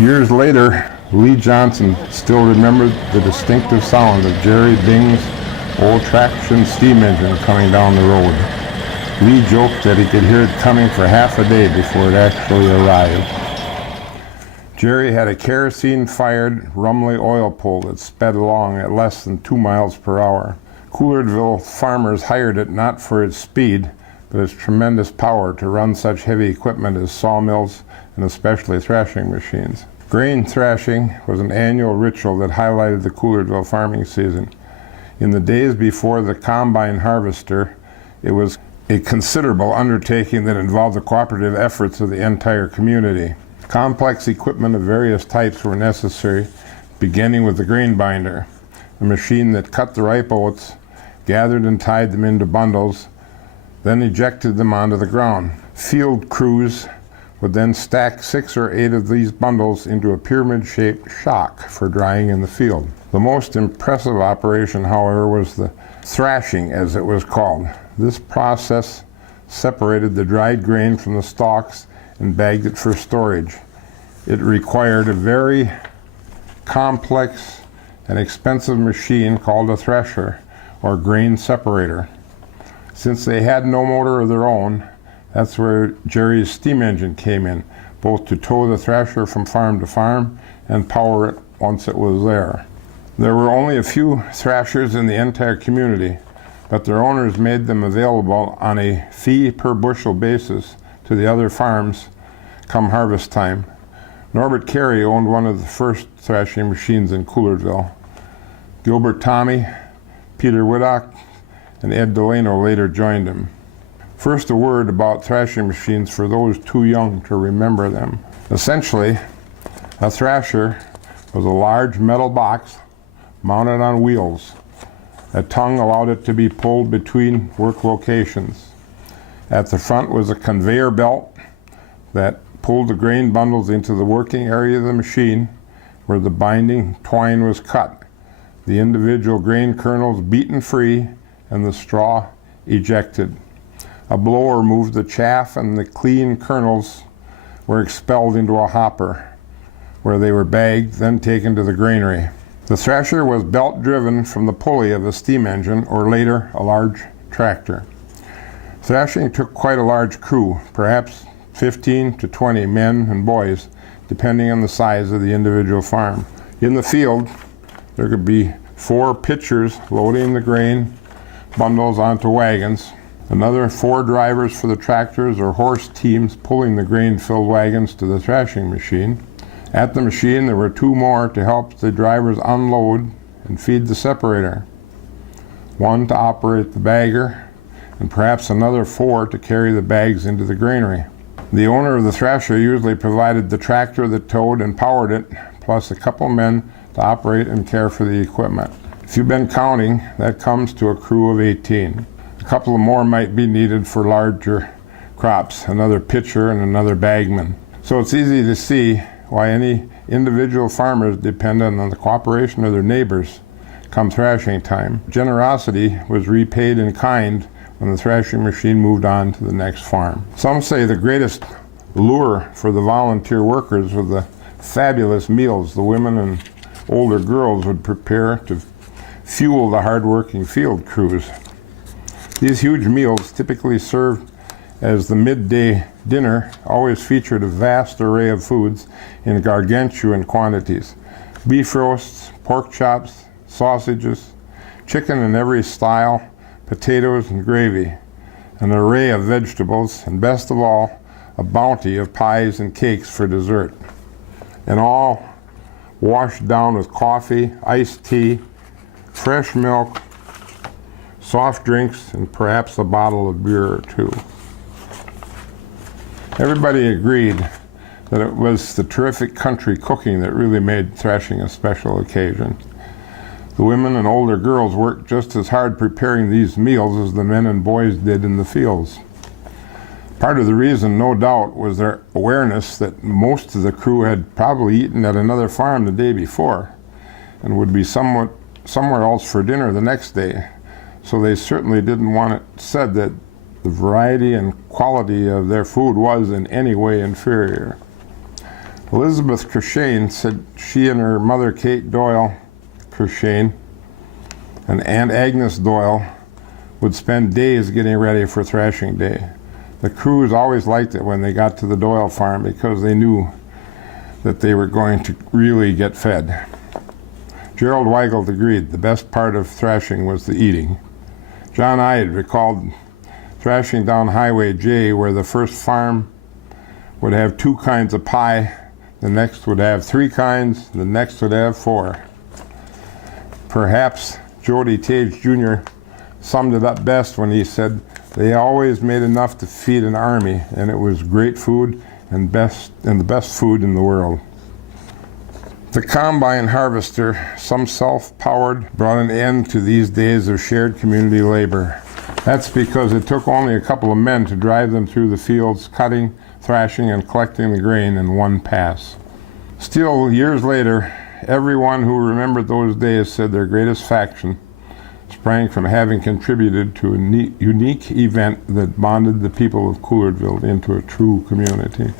Years later, Lee Johnson still remembered the distinctive sound of Jerry Bing's old traction steam engine coming down the road. Lee joked that he could hear it coming for half a day before it actually arrived. Jerry had a kerosene-fired Rumley oil pull that sped along at less than 2 miles per hour. Couillardville farmers hired it not for its speed, but its tremendous power to run such heavy equipment as sawmills and especially threshing machines. Grain threshing was an annual ritual that highlighted the Couillardville farming season. In the days before the combine harvester, it was a considerable undertaking that involved the cooperative efforts of the entire community. Complex equipment of various types were necessary, beginning with the grain binder, a machine that cut the ripe oats, gathered and tied them into bundles, then ejected them onto the ground. Field crews would then stack 6 or 8 of these bundles into a pyramid-shaped shock for drying in the field. The most impressive operation, however, was the thrashing, as it was called. This process separated the dried grain from the stalks and bagged it for storage. It required a very complex and expensive machine called a thresher, or grain separator. Since they had no motor of their own, that's where Jerry's steam engine came in, both to tow the thresher from farm to farm and power it once it was there. There were only a few thrashers in the entire community, but their owners made them available on a fee per bushel basis to the other farms come harvest time. Norbert Carey owned one of the first threshing machines in Couillardville. Gilbert Tommy, Peter Widdock, and Ed Delano later joined him. First, a word about thrashing machines for those too young to remember them. Essentially, a thrasher was a large metal box mounted on wheels. A tongue allowed it to be pulled between work locations. At the front was a conveyor belt that pulled the grain bundles into the working area of the machine where the binding twine was cut, the individual grain kernels beaten free, and the straw ejected. A blower moved the chaff, and the clean kernels were expelled into a hopper, where they were bagged, then taken to the granary. The thresher was belt-driven from the pulley of a steam engine, or later a large tractor. Thrashing took quite a large crew, perhaps 15 to 20 men and boys, depending on the size of the individual farm. In the field, there could be 4 pitchers loading the grain bundles onto wagons, another 4 drivers for the tractors or horse teams pulling the grain-filled wagons to the thrashing machine. At the machine, there were 2 more to help the drivers unload and feed the separator, 1 to operate the bagger, and perhaps another 4 to carry the bags into the granary. The owner of the thresher usually provided the tractor that towed and powered it, plus a couple men to operate and care for the equipment. If you've been counting, that comes to a crew of 18. A couple of more might be needed for larger crops, another pitcher and another bagman. So it's easy to see why any individual farmers depended on the cooperation of their neighbors come thrashing time. Generosity was repaid in kind when the thrashing machine moved on to the next farm. Some say the greatest lure for the volunteer workers were the fabulous meals the women and older girls would prepare to fuel the hard-working field crews. These huge meals, typically served as the midday dinner, always featured a vast array of foods in gargantuan quantities. Beef roasts, pork chops, sausages, chicken in every style, potatoes and gravy, an array of vegetables, and best of all, a bounty of pies and cakes for dessert. And all washed down with coffee, iced tea, fresh milk, soft drinks, and perhaps a bottle of beer or 2. Everybody agreed that it was the terrific country cooking that really made threshing a special occasion. The women and older girls worked just as hard preparing these meals as the men and boys did in the fields. Part of the reason, no doubt, was their awareness that most of the crew had probably eaten at another farm the day before and would be somewhere else for dinner the next day. So they certainly didn't want it said that the variety and quality of their food was in any way inferior. Elizabeth Crushane said she and her mother Kate Doyle Crushane and Aunt Agnes Doyle would spend days getting ready for thrashing day. The crews always liked it when they got to the Doyle farm because they knew that they were going to really get fed. Gerald Weigelt agreed the best part of thrashing was the eating. John Ide recalled thrashing down Highway J, where the first farm would have 2 kinds of pie, the next would have 3 kinds, the next would have 4. Perhaps Jody Tage Jr. summed it up best when he said, "They always made enough to feed an army, and it was great food and the best food in the world." The combine harvester, some self-powered, brought an end to these days of shared community labor. That's because it took only a couple of men to drive them through the fields, cutting, thrashing, and collecting the grain in one pass. Still, years later, everyone who remembered those days said their greatest faction sprang from having contributed to a unique event that bonded the people of Couillardville into a true community.